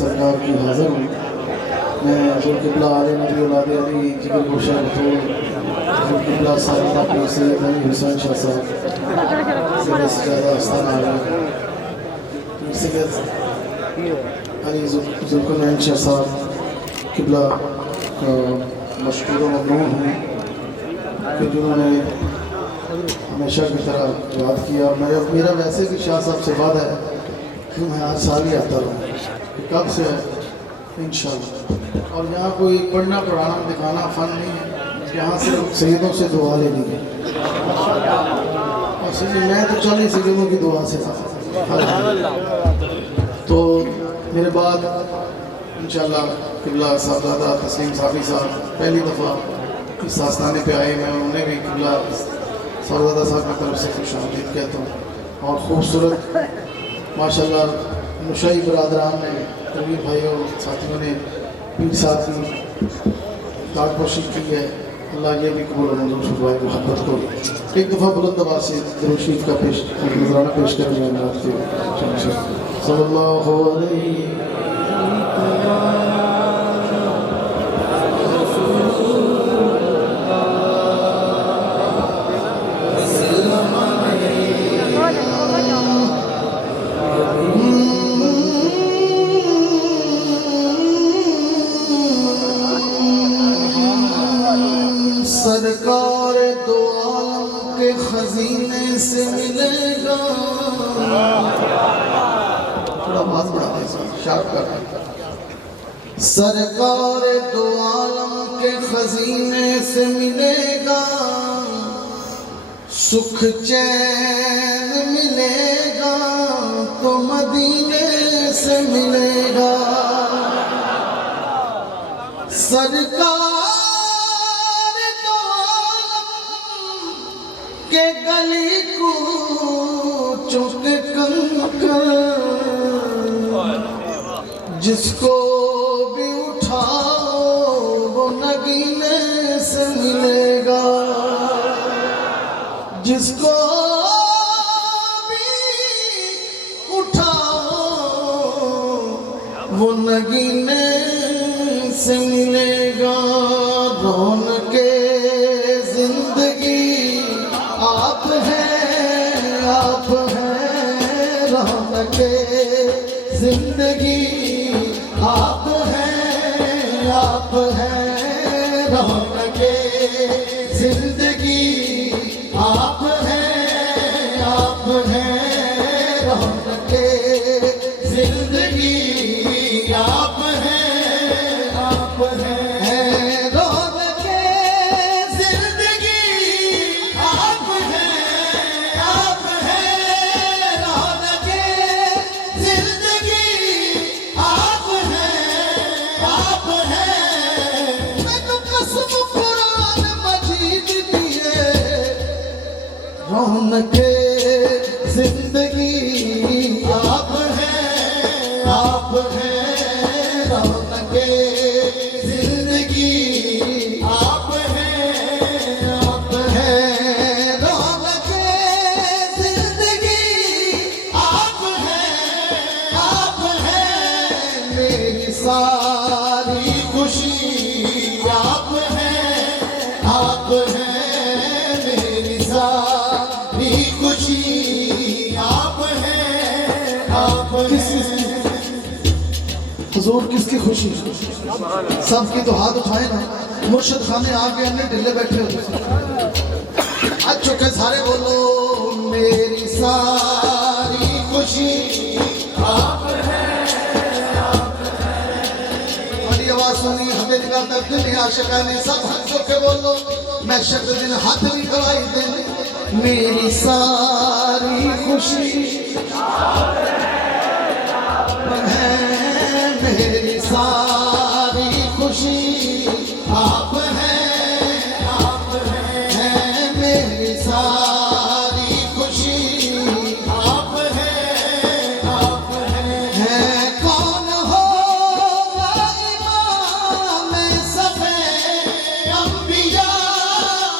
सरकार की हाज़िर हूँ। मैं ज़ुल्क़िबला आले नबी औलाद अली जिगर गोशा बतौर ज़ुल्क़िबला साहिदा पीर सैयद अली हुसैन शाह साहब ज़िले सजादा आस्थाना आला पीर सैयद अली ज़ुल्क़ुरनैन शाह साहब क़िबला मशकूर व ममनून हूँ कि जिन्होंने हमेशा की तरह याद किया। मेरा वैसे भी शाह साहब से वादा है कि मैं हर साल ही आता रहूँ, कब से है इंशाअल्लाह। और यहाँ कोई पढ़ना पढ़ाना दिखाना फ़न नहीं है, यहाँ से सैयदों से दुआ लेनी है। और सिर्फ मैं तो 40 सैयदों की दुआ से था। तो मेरे बाद इंशाअल्लाह क़िबला साहबजादा तस्लीम साफ़ी साहब पहली दफ़ा इस आस्थाने पे आए। मैं उन्हें भी क़िबला साहबजादा साहब की तरफ से खुशामदीद कहता हूँ। और ख़ूबसूरत माशाअल्लाह मुशाई बरादरान ने, तवीर भाई और साथियों ने पीर साहब की ताजपोशी की है। अल्लाह ये भी कबूल मंजूर फरमाए। मोहब्बत को एक दफ़ा बुलंद आवाज़ से दुरूद शरीफ का नजराना पेश करेंगे। सल्लल्लाहु अलैहि सरकार दो आलम के खजीने से मिलेगा। थोड़ा बात बढ़ा शार्प कर। सरकार दो आलम के खजीने से मिलेगा, सुख चैन मिलेगा तो मदीने से मिलेगा। सरकार के गली को चुक कंकर जिसको भी उठाओ वो नगीने से मिलेगा। जिसको भी उठाओ वो नगीने से मिलेगा। रौनके जिंदगी आप हैं रौनके जिंदगी आप हैं रौनके जिंदगी आप हैं रौनके जिंदगी आप हैं रौनके जिंदगी आप हैं रौनके जिंदगी आप हैं रौनके जिंदगी आप हैं मेरी सारी खुशी आप हैं मेरी सारी खुशी आप हुजूर किसकी खुशी? सबकी तो हाथ उठाए ना। मुर्शिद खाने आके अन्य ढिले बैठे हो आज चुके सारे बोलो मेरी सारी खुशी आप हैं। बड़ी आवाज सुनी हमें का दिल आशिका ने सब हाथ चुके बोलो मैं शक दिन हाथ भी गवाई देने मेरी सारी खुशी मेरी सारी खुशी आप हैं मेरी सारी खुशी आप हैं कौन होगा इमाम सफे अंबिया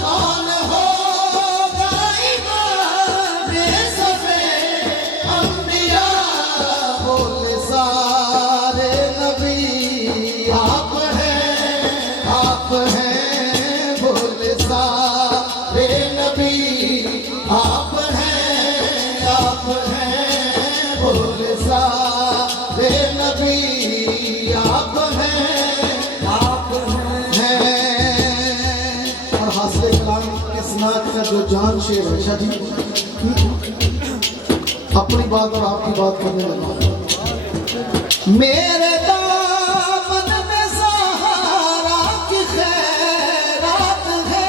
कौन होगा इमाम सफे अंबिया प्यारे नबी आप हैं, आप हैं। और हासिल कलाम इस नात का जो जान शेर है शाह जी, अपनी बात और आपकी बात करने लगा। मेरे दामन में सहारा की खैरात है,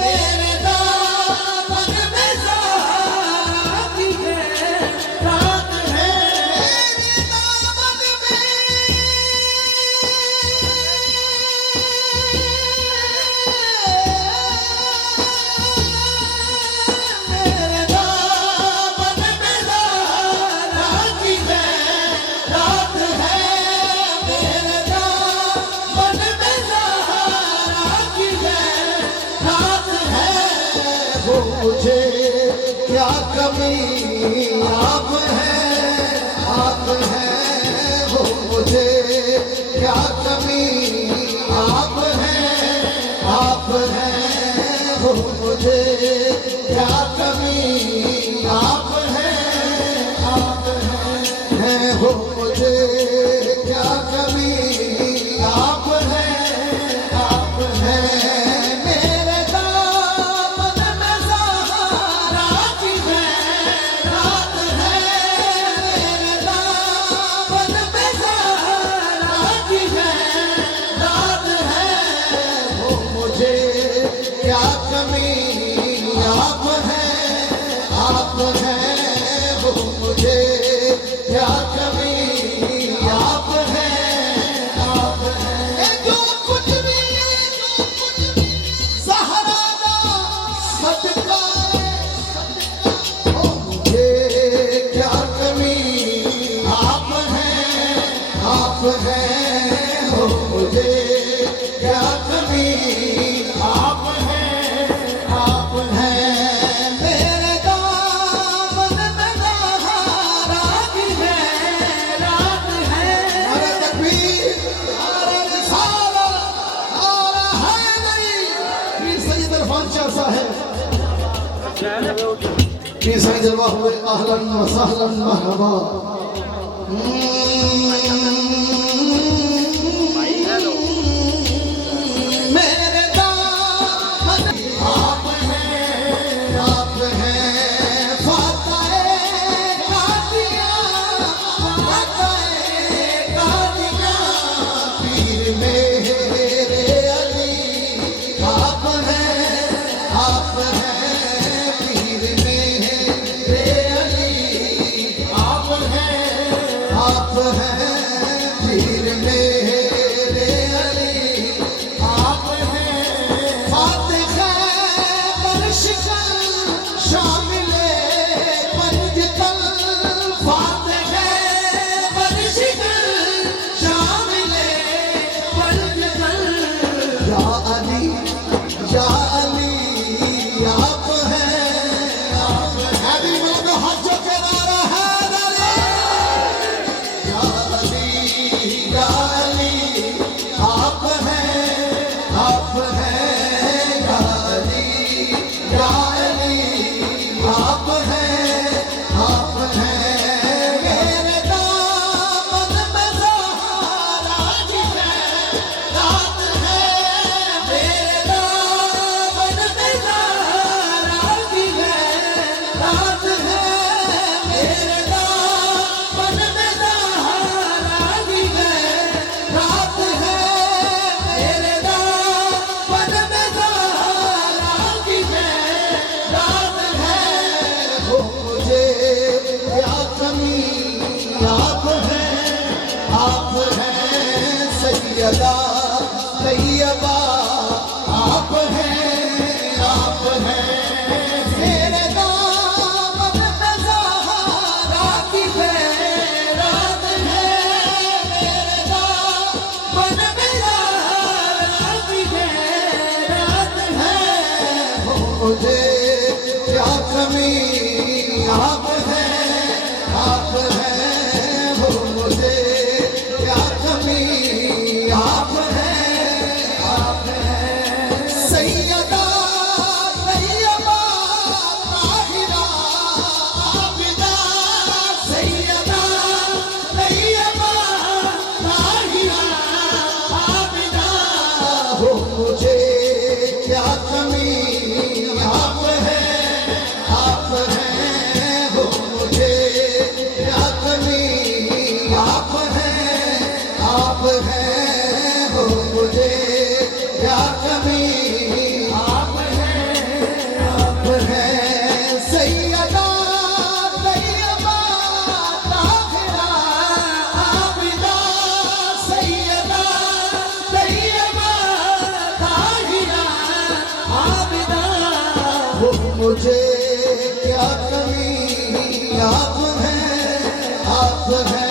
मेरे दामन में सहारा की खैरात है, मेरे दामन में, मेरे दामन में सहारा की खैरात है, मेरे दामन में सहारा की खैरात है। वो मुझे क्या कमी आप हैं, आप हैं। वो मुझे क्या कमी आप हैं, आप हैं। वो मुझे क्या कमी आप हैं, आप हैं। वो मुझे क्या कमी आप हैं, आप हैं। मेरे दामन में सहारा की खैरात है, मेरे दामन में सहारा की खैरात है। वो मुझे क्या कमी आप हैं, आप हैं। वो मुझे क्या कमी आप हैं, आप हैं। जो कुछ भी सहारा का सदका है, वो मुझे क्या कमी आप हैं, आप हैं। वो मुझे क्या कमी आप हैं, आप हैं। मेरे दामन में सहारा की खैरात है। नारे तकबीर, नारे रिसालत, नारा हैदरी। पीर सैयद इरफान शाह साहब, पीर सैयद जलवा हुए, अहलन व सहलन मरहबा। मेरे दामन आप हैं, आप हैं। फाताए कादियां, फाताए कादियां। पीर मेरे अली आप हैं, आप हैं। पीर मेरे अली आप हैं, आप हैं। पीर मेरे अली आप हैं। Fatih बरशिकल शामिले पंजतल, Fatih बरशिकल शामिले पंजतल। या अली, या अली आप हैं, आप हैं। अभी मिल को हाथ जो के नारा है अली। या अली, या अली आप हैं, आप हैं। या अली, या अली आप हैं, आप हैं। मेरे दामन में सहारा की खैरात है, मेरे दामन में सहारा की खैरात है, मेरे दामन में सहारा की खैरात है, मेरे दामन में सहारा की खैरात है। वो मुझे क्या कमी आप हैं, आप हैं। सैयदा तैयबा आप हैं, आप हैं। मेरे दामन में सहारा की खैरात है, मेरे दामन में सहारा की खैरात है। वो मुझे क्या कमी आप हैं, आप हैं। वो मुझे क्या कमी आप हैं। मुझे क्या कमी, आप हैं